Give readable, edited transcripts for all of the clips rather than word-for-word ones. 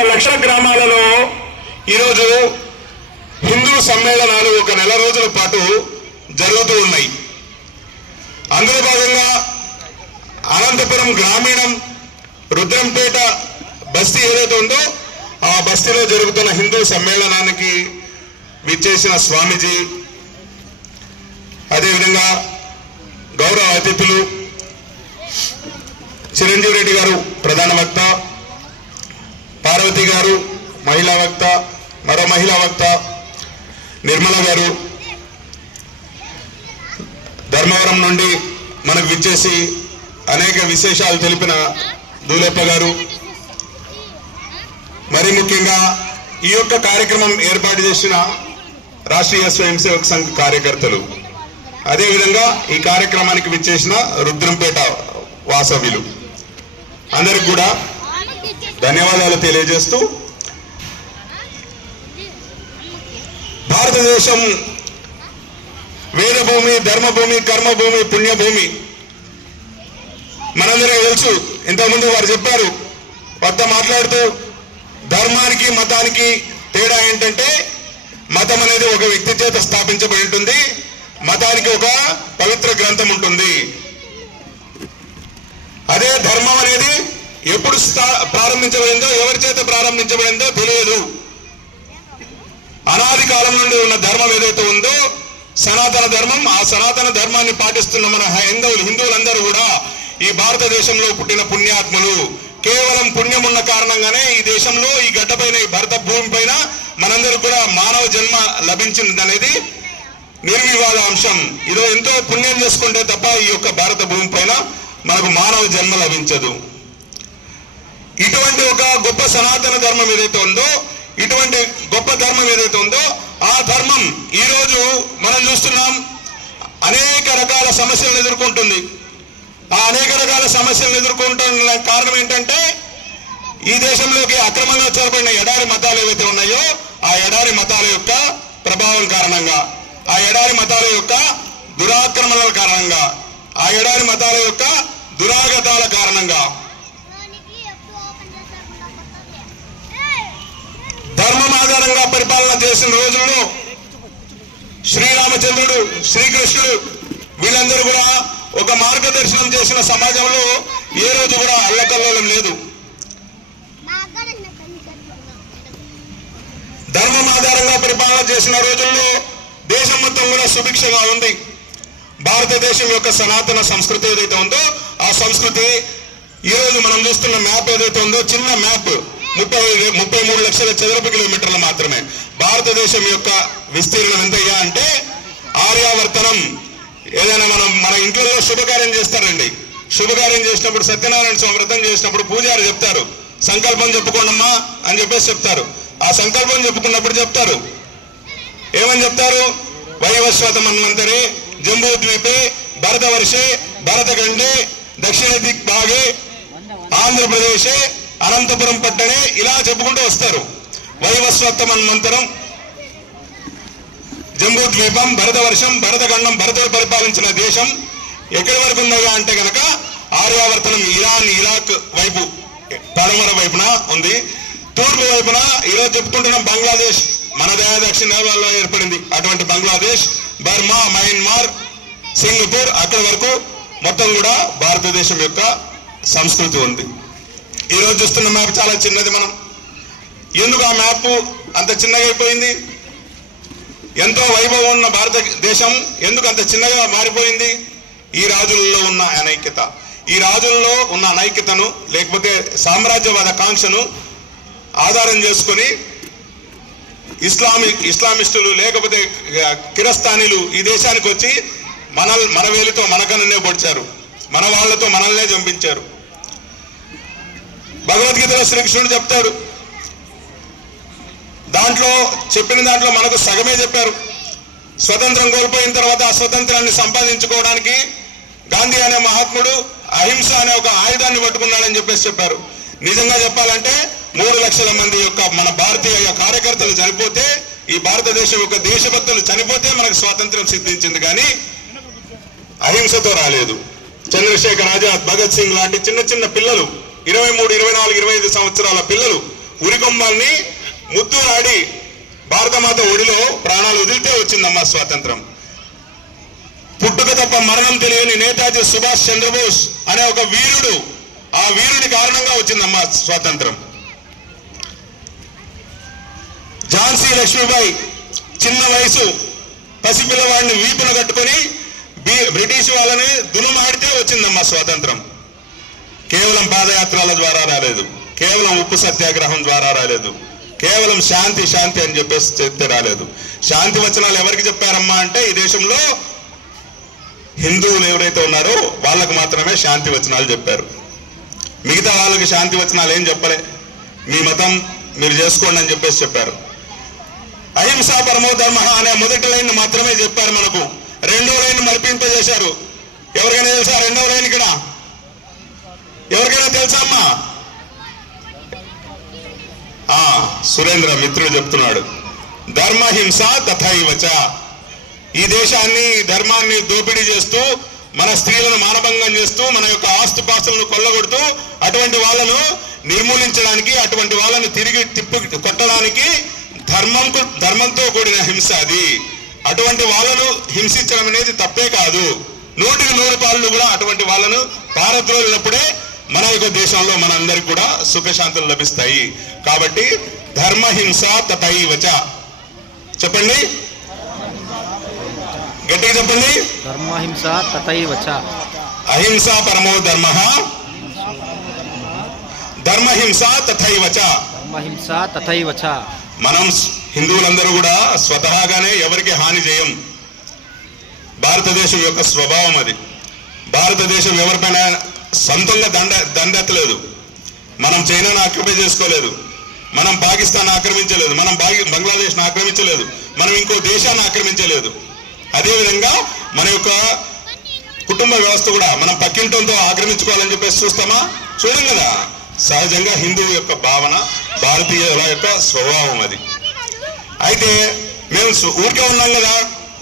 లక్షల గ్రామాలలో ఈరోజు హిందూ సమ్మేళనాలు ఒక నెల రోజుల పాటు జరుగుతూ ఉన్నాయి. అందులో భాగంగా అనంతపురం గ్రామీణం రుద్రంపేట బస్తీ ఏదైతే ఉందో ఆ బస్తీలో జరుగుతున్న హిందూ సమ్మేళనానికి విచ్చేసిన స్వామీజీ, అదేవిధంగా గౌరవ అతిథులు చిరంజీవి రెడ్డి గారు ప్రధాన వక్త, పార్వతి గారు మహిళా వక్త, మరో మహిళా వక్త నిర్మల గారు, ధర్మవరం నుండి మనకు విచ్చేసి అనేక విశేషాలు తెలిపిన దూలప్ప గారు, మరి ముఖ్యంగా ఈ యొక్క కార్యక్రమం ఏర్పాటు చేసిన రాష్ట్రీయ స్వయం సేవక్ సంఘ్ కార్యకర్తలు, అదేవిధంగా ఈ కార్యక్రమానికి విచ్చేసిన రుద్రంపేట వాసవ్యులు అందరికి కూడా ధన్యవాదాలు తెలియజేస్తూ, భారతదేశం వేదభూమి, ధర్మభూమి, కర్మభూమి, పుణ్యభూమి. మనందరికీ తెలుసు, ఇంతకుముందు వారు చెప్పారు వద్ద మాట్లాడుతూ, ధర్మానికి మతానికి తేడా ఏంటంటే మతం అనేది ఒక వ్యక్తి చేత స్థాపించబడి ఉంటుంది, మతానికి ఒక పవిత్ర గ్రంథం ఉంటుంది. అదే ధర్మం అనేది ఎప్పుడు ప్రారంభించబడిందో, ఎవరి చేత ప్రారంభించబడిందో తెలియదు. అనాది కాలం నుండి ఉన్న ధర్మం ఏదైతే ఉందో సనాతన ధర్మం, ఆ సనాతన ధర్మాన్ని పాటిస్తున్న మన హిందువులందరూ కూడా ఈ భారతదేశంలో పుట్టిన పుణ్యాత్ములు. కేవలం పుణ్యం ఉన్న కారణంగానే ఈ దేశంలో, ఈ గడ్డపైన, ఈ భరత భూమి పైన మనందరూ కూడా మానవ జన్మ లభించింది అనేది నిర్వివాద అంశం. ఇదో ఎంతో పుణ్యం చేసుకుంటే తప్ప ఈ యొక్క భారత భూమి పైన మనకు మానవ జన్మ లభించదు. ఇటువంటి ఒక గొప్ప సనాతన ధర్మం ఏదైతే ఉందో, ఇటువంటి గొప్ప ధర్మం ఏదైతే ఉందో ఆ ధర్మం ఈరోజు మనం చూస్తున్నాం అనేక రకాల సమస్యలను ఎదుర్కొంటుంది. ఆ అనేక రకాల సమస్యలను ఎదుర్కొంటున్న కారణం ఏంటంటే ఈ దేశంలోకి అక్రమంగా చొరబడిన ఎడారి మతాలు ఏవైతే ఉన్నాయో ఆ ఎడారి మతాల యొక్క ప్రభావం కారణంగా, ఆ ఎడారి మతాల యొక్క దురాక్రమణల కారణంగా, ఆ ఎడారి మతాల యొక్క దురాగతాల కారణంగా ధర్మం ఆధారంగా పరిపాలన చేసిన రోజుల్లో శ్రీరామచంద్రుడు, శ్రీకృష్ణుడు వీళ్ళందరూ కూడా ఒక మార్గదర్శనం చేసిన సమాజంలో ఏ రోజు కూడా అల్లకల్లోలం లేదు. ధర్మం ఆధారంగా పరిపాలన చేసిన రోజుల్లో దేశం మొత్తం కూడా సుభిక్షంగా ఉంది. భారతదేశం యొక్క సనాతన సంస్కృతి ఏదైతే ఉందో ఆ సంస్కృతి ఈరోజు మనం చూస్తున్న మ్యాప్ ఏదైతే ఉందో చిన్న మ్యాప్, 33 లక్షల చదరపు కిలోమీటర్లు మాత్రమే. భారతదేశం యొక్క విస్తీర్ణం ఎంతయ్యా అంటే ఆర్యావర్తనం. ఏదైనా మన ఇంట్లో శుభకార్యం చేస్తారండి, శుభకార్యం చేసినప్పుడు సత్యనారాయణ స్వామి వ్రతం చేసినప్పుడు పూజారి చెప్తారు సంకల్పం చెప్పుకోండమ్మా అని చెప్పేసి చెప్తారు. ఆ సంకల్పం చెప్పుకున్నప్పుడు చెప్తారు, ఏమని చెప్తారు? వైవస్వత మన్వంతరే జంబూద్వీపే భరతవర్షే భరతఖండే దక్షిణ దిక్ భాగే ఆంధ్రప్రదేశే అనంతపురం పట్టణే, ఇలా చెప్పుకుంటూ వస్తారు. వైవస్వత మన్వంతరం, జంబూద్వీపం, భరతవర్షం, భరతఖండం, భరతుడు పరిపాలించిన దేశం ఎక్కడి వరకు ఉన్నాయా అంటే కనుక ఆర్యావర్తనం ఇరాన్, ఇరాక్ వైపు పడమర వైపున ఉంది. తూర్పు వైపున ఈరోజు చెప్పుకుంటున్న బంగ్లాదేశ్, మన దక్షిణాలలో ఏర్పడింది అటువంటి బంగ్లాదేశ్, బర్మా, మయన్మార్, సింగపూర్, అక్కడి వరకు మొత్తం కూడా భారతదేశం యొక్క సంస్కృతి ఉంది. ఈరోజు చూస్తున్న మ్యాప్ చాలా చిన్నది. మనం ఎందుకు ఆ మ్యాప్ అంత చిన్నగా అయిపోయింది? ఎంతో వైభవం ఉన్న భారతదేశం ఎందుకు అంత చిన్నగా మారిపోయింది? ఈ రాజులలో ఉన్న అనైక్యత, ఈ రాజుల్లో ఉన్న అనైక్యతను లేకపోతే సామ్రాజ్యవాద కాంక్షను ఆధారం చేసుకొని ఇస్లామిస్టులు లేకపోతే కిరస్థానీలు ఈ దేశానికి వచ్చి మన వేలితో మన కన్నునే పొడిచారు, మన వాళ్లతో మనల్నే చంపించారు. భగవద్గీతలో శ్రీకృష్ణుడు చెప్తాడు, చెప్పిన దాంట్లో మనకు సగమే చెప్పారు. స్వతంత్రం కోల్పోయిన తర్వాత ఆ స్వతంత్రాన్ని సంపాదించుకోవడానికి గాంధీ అనే మహాత్ముడు అహింస అనే ఒక ఆయుధాన్ని పట్టుకున్నాడని చెప్పేసి చెప్పారు. నిజంగా చెప్పాలంటే 3 లక్షల మంది యొక్క మన భారతీయ కార్యకర్తలు చనిపోతే, ఈ భారతదేశం యొక్క దేశభక్తులు చనిపోతే మనకు స్వాతంత్రం సిద్ధించింది, కానీ అహింసతో రాలేదు. చంద్రశేఖర్ ఆజాద్, భగత్ సింగ్ లాంటి చిన్న చిన్న పిల్లలు 23, 24, 25 సంవత్సరాల పిల్లలు ఉరికొమ్మల్ని ముద్దు ఆడి భారతమాత ఒడిలో ప్రాణాలు వదిలితే వచ్చిందమ్మా స్వాతంత్రం. పుట్టుక తప్ప మరణం తెలియని నేతాజీ సుభాష్ చంద్రబోస్ అనే ఒక వీరుడు, ఆ వీరుడి కారణంగా వచ్చిందమ్మా స్వాతంత్రం. ఝాన్సీ లక్ష్మీబాయి చిన్న వయసు పసిపిల్లవాడిని వీపున కట్టుకొని బ్రిటిష్ వాళ్ళని దునుమాడితే వచ్చిందమ్మా స్వాతంత్రం. కేవలం పాదయాత్రల ద్వారా రాలేదు, కేవలం ఉప్పు సత్యాగ్రహం ద్వారా రాలేదు, కేవలం శాంతి శాంతి అని చెప్పేసి చెప్తే రాలేదు. శాంతి వచనాలు ఎవరికి చెప్పారమ్మా అంటే ఈ దేశంలో హిందువులు ఎవరైతే ఉన్నారో వాళ్ళకు మాత్రమే శాంతి వచనాలు చెప్పారు. మిగతా వాళ్ళకి శాంతి వచనాలు ఏం చెప్పలే. మీ మతం మీరు చేసుకోండి అని చెప్పేసి చెప్పారు. అహింసా పరమో ధర్మ అనే మొదటి లైన్ మాత్రమే చెప్పారు మనకు. రెండో లైన్ మరిపింపజేశారు. ఎవరికైనా తెలుసా రెండో లైన్? ఇక్కడ ఎవరికైనా తెలుసా అమ్మా? సురేంద్ర మిత్రుడు చెప్తున్నాడు, ధర్మహింస తథైవచ. ఈ దేశాన్ని ధర్మాన్ని దోపిడీ చేస్తూ, మన స్త్రీలను మానభంగం చేస్తూ, మన యొక్క ఆస్తుపాస్తులను కొల్లగొడుతూ, అటువంటి వాళ్ళను నిర్మూలించడానికి, అటువంటి వాళ్ళను తిరిగి కొట్టడానికి ధర్మంతో కూడిన హింస అది. అటువంటి వాళ్ళను హింసించడం అనేది తప్పే కాదు. 100% కూడా అటువంటి వాళ్ళను పారద్రోలినప్పుడే మన యొక్క దేశంలో మనందరికి కూడా సుఖశాంతులు లభిస్తాయి. కాబట్టి ధర్మహింస తథైవచ. చెప్పండి, గట్టిగా చెప్పండి. ధర్మహింస తథైవచ. అహింస పరమో ధర్మ, ధర్మహింస తథైవచ. ధర్మహింస తథైవచ. మనం హిందువులందరూ కూడా స్వతహాగానే ఎవరికి హాని చేయం. భారతదేశం యొక్క స్వభావం అది. భారతదేశం ఎవరిపైన సొంతంగా దండెత్తలేదు. మనం చైనాను ఆక్రమణ చేసుకోలేదు, మనం పాకిస్తాన్ ఆక్రమించలేదు, మనం బంగ్లాదేశ్ను ఆక్రమించలేదు, మనం ఇంకో దేశాన్ని ఆక్రమించలేదు. అదేవిధంగా మన యొక్క కుటుంబ వ్యవస్థ కూడా మనం పక్కింటంతో ఆక్రమించుకోవాలని చెప్పేసి చూస్తామా? చూడం కదా. సహజంగా హిందువు యొక్క భావన, భారతీయుల యొక్క స్వభావం అది. అయితే మేము ఊరికే ఉన్నాం కదా,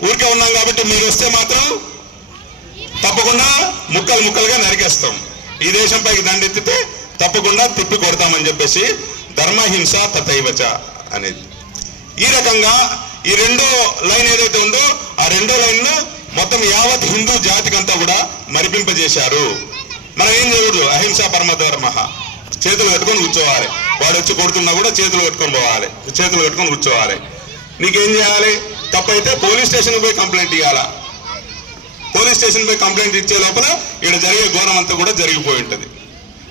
ఊరికే ఉన్నాం కాబట్టి మీరు వస్తే మాత్రం తప్పకుండా ముక్కలు ముక్కలుగా నరికేస్తాం. ఈ దేశంపైకి దండెత్తితే తప్పకుండా తిప్పి కొడతామని చెప్పేసి ధర్మహింస తథైవచ అనేది. ఈ రకంగా ఈ రెండో లైన్ ఏదైతే ఉందో ఆ రెండో లైన్ను మొత్తం యావత్ హిందూ జాతికంతా కూడా మరిపింపజేశారు. మనం ఏం చేయకూడదు, అహింస పరమ ధర్మ. చేతులు కట్టుకొని కూర్చోవాలి. వాడు వచ్చి కొడుతున్నా కూడా చేతులు కట్టుకొని పోవాలి, చేతులు కట్టుకొని కూర్చోవాలి. నీకేం చేయాలి? తప్పైతే పోలీస్ స్టేషన్కి పోయి కంప్లైంట్ ఇవ్వాలా. పోలీస్ స్టేషన్ పోయి కంప్లైంట్ ఇచ్చే లోపల ఇక్కడ జరిగే ఘోరం అంతా కూడా జరిగిపోయి ఉంటుంది.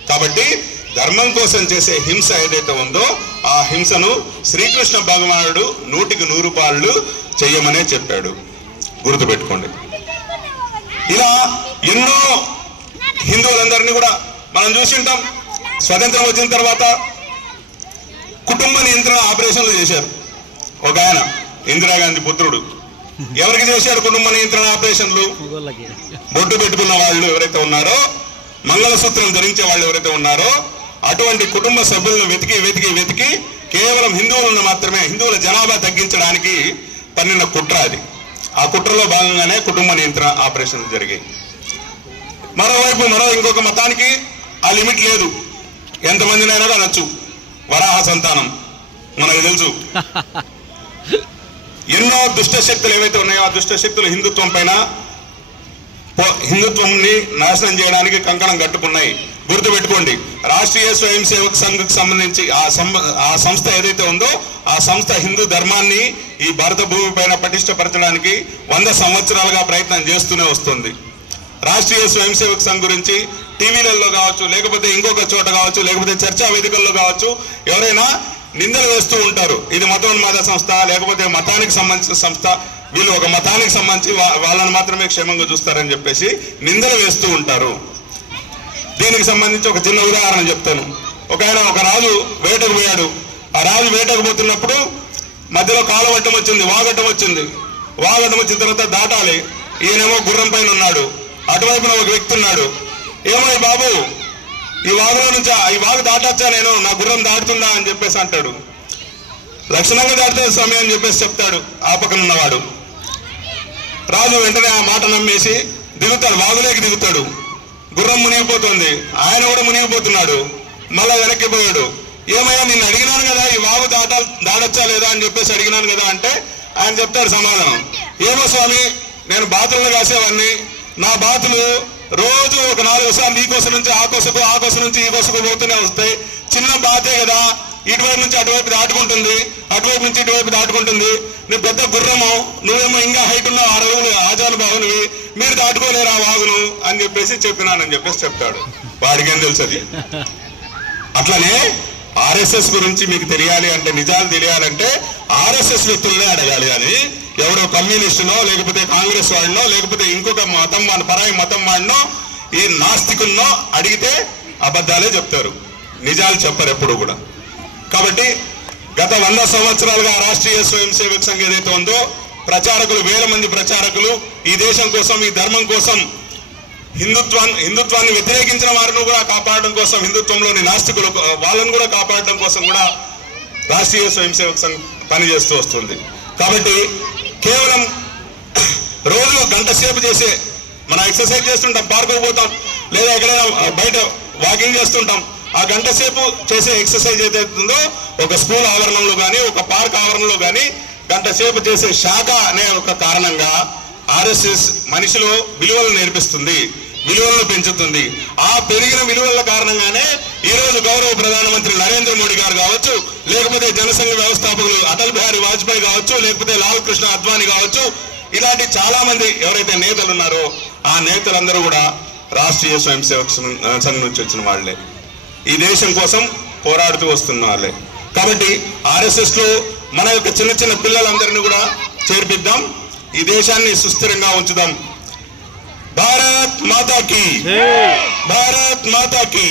కాబట్టి ధర్మం కోసం చేసే హింస ఏదైతే ఉందో ఆ హింసను శ్రీకృష్ణ భగవానుడు 100% చెయ్యమనే చెప్పాడు. గుర్తుపెట్టుకోండి. ఇలా ఎన్నో హిందువులందరినీ కూడా మనం చూసి ఉంటాం. స్వతంత్రం వచ్చిన తర్వాత కుటుంబ నియంత్రణ ఆపరేషన్లు చేశారు. ఒక ఆయన ఇందిరాగాంధీ పుత్రుడు ఎవరికి చేశాడు కుటుంబ నియంత్రణ ఆపరేషన్లు? బొట్టు పెట్టుకున్న వాళ్ళు ఎవరైతే ఉన్నారో, మంగళసూత్రం ధరించే వాళ్ళు ఎవరైతే ఉన్నారో అటువంటి కుటుంబ సభ్యులను వెతికి కేవలం హిందువులను మాత్రమే, హిందువుల జనాభా తగ్గించడానికి పన్నిన కుట్ర అది. ఆ కుట్రలో భాగంగానే కుటుంబ నియంత్రణ ఆపరేషన్లు జరిగాయి. మరోవైపు ఇంకొక మతానికి ఆ లిమిట్ లేదు, ఎంతమందినైనా అనొచ్చు. వరాహ సంతానం మనకు తెలుసు. ఎన్నో దుష్ట శక్తులు ఏవైతే ఉన్నాయో ఆ దుష్ట శక్తులు హిందుత్వంని నాశనం చేయడానికి కంకణం కట్టుకున్నాయి. గుర్తుపెట్టుకోండి, రాష్ట్రీయ స్వయం సేవక్ సంఘకు సంబంధించి ఆ సంస్థ ఏదైతే ఉందో ఆ సంస్థ హిందూ ధర్మాన్ని ఈ భారత భూమి పైన పటిష్టపరచడానికి 100 సంవత్సరాలుగా ప్రయత్నం చేస్తూనే వస్తుంది. రాష్ట్రీయ స్వయం సేవక్ సంఘ్ గురించి టీవీలలో కావచ్చు, లేకపోతే ఇంకొక చోట కావచ్చు, లేకపోతే చర్చా వేదికల్లో కావచ్చు ఎవరైనా నిందలు వేస్తూ ఉంటారు. ఇది మతోన్మాద సంస్థ, లేకపోతే మతానికి సంబంధించిన సంస్థ, వీళ్ళు ఒక మతానికి సంబంధించి వాళ్ళని మాత్రమే క్షేమంగా చూస్తారని చెప్పేసి నిందలు వేస్తూ ఉంటారు. దీనికి సంబంధించి ఒక చిన్న ఉదాహరణ చెప్తాను. ఒక రాజు వేటకు పోయాడు. ఆ రాజు వేటకు పోతున్నప్పుడు మధ్యలో కాలవట్టం వచ్చింది, వాగట్టం వచ్చింది. వాగట్టం వచ్చిన తర్వాత దాటాలి. ఈయనేమో గుర్రం పైన ఉన్నాడు, అటువైపున ఒక వ్యక్తి ఉన్నాడు. ఏమో బాబు, ఈ వాగు దాటొచ్చా, నేను నా గుర్రం దాటుతుందా అని చెప్పేసి అంటాడు. లక్షణంగా దాటుతుంది స్వామి అని చెప్పేసి చెప్తాడు ఆ పక్కన ఉన్నవాడు. రాజు వెంటనే ఆ మాట నమ్మేసి దిగుతాడు, వాగులోకి దిగుతాడు. గుర్రం మునిగిపోతుంది, ఆయన కూడా మునిగిపోతున్నాడు. మళ్ళా వెనక్కి పోయాడు. ఏమయ్యా నిన్ను అడిగినాను కదా ఈ వాగు దాడొచ్చా లేదా అని చెప్పేసి అడిగినాను కదా అంటే ఆయన చెప్తాడు సమాధానం, ఏమో స్వామి నేను బాతులను కాసేవాడిని, నా బాతులు రోజు ఒక 4 సార్లు ఈ కోస నుంచి ఆ కోసకు, ఆ కోస నుంచి ఈ కోసకు పోతూనే వస్తాయి. చిన్న బాతే కదా, ఇటువైపు నుంచి అటువైపు దాటుకుంటుంది, అటువైపు నుంచి ఇటువైపు దాటుకుంటుంది. నువ్వు పెద్ద గుర్రము, నువ్వేమో ఇంకా హైట్ ఉన్నావు, 6 అడుగులు ఆజాను బాగునివి, మీరు దాటుకోలేరు ఆ వాగును అని చెప్పేసి చెప్పినానని చెప్పేసి చెప్తాడు. వాడికేం తెలుసు అది. అట్లనే ఆర్ఎస్ఎస్ గురించి మీకు తెలియాలి అంటే, నిజాలు తెలియాలంటే ఆర్ఎస్ఎస్ వ్యక్తులనే అడగాలి. కానీ ఎవడో కమ్యూనిస్టునో లేకపోతే కాంగ్రెస్ వాడినో లేకపోతే ఇంకొక మతం వాడిని, పరాయి మతం వాడినో, ఈ నాస్తికున్నో అడిగితే అబద్ధాలే చెప్తారు, నిజాలు చెప్పరు ఎప్పుడు కూడా. కాబట్టి గత 100 సంవత్సరాలుగా రాష్ట్రీయ స్వయం సేవక్ సంఘ్ ఏదైతే ఉందో, ప్రచారకులు, వేల మంది ప్రచారకులు ఈ దేశం కోసం, ఈ ధర్మం కోసం, హిందుత్వాన్ని వ్యతిరేకించిన వారిని కూడా కాపాడడం కోసం, హిందుత్వంలోని నాస్తికులు వాళ్ళని కూడా కాపాడడం కోసం కూడా రాష్ట్రీయ స్వయం సేవక్ సంఘ్ పనిచేస్తూ వస్తుంది. కాబట్టి కేవలం రోజు గంట సేపు చేసే, మనం ఎక్సర్సైజ్ చేస్తుంటాం, పార్కుకు పోతాం లేదా ఎక్కడైనా బయట వాకింగ్ చేస్తుంటాం, ఆ గంట సేపు చేసే ఎక్సర్సైజ్ ఏదైతుందో ఒక స్కూల్ ఆవరణంలో కానీ ఒక పార్క్ ఆవరణలో కానీ గంట సేపు చేసే శాఖ అనే ఒక కారణంగా ఆర్ఎస్ఎస్ మనిషిలో విలువలు నేర్పిస్తుంది, విలువలను పెంచుతుంది. ఆ పెరిగిన విలువల కారణంగానే ఈ రోజు గౌరవ ప్రధానమంత్రి నరేంద్ర మోడీ గారు కావచ్చు, లేకపోతే జనసంఘ వ్యవస్థాపకులు అటల్ బిహారీ వాజ్పేయి కావచ్చు, లేకపోతే లాల్ కృష్ణ అద్వానీ కావచ్చు, ఇలాంటి చాలా మంది ఎవరైతే నేతలు ఉన్నారో ఆ నేతలందరూ కూడా రాష్ట్రీయ స్వయం సేవక్ సంఘ్ నుంచి వచ్చిన వాళ్లే, ఈ దేశం కోసం పోరాడుతూ వస్తున్న వాళ్ళే. కాబట్టి ఆర్ఎస్ఎస్ లో మన యొక్క చిన్న చిన్న పిల్లలందరినీ కూడా చేర్పిద్దాం, ఈ దేశాన్ని సుస్థిరంగా ఉంచుదాం. భారత్ మాతాకి, భారత్ మాతాకి.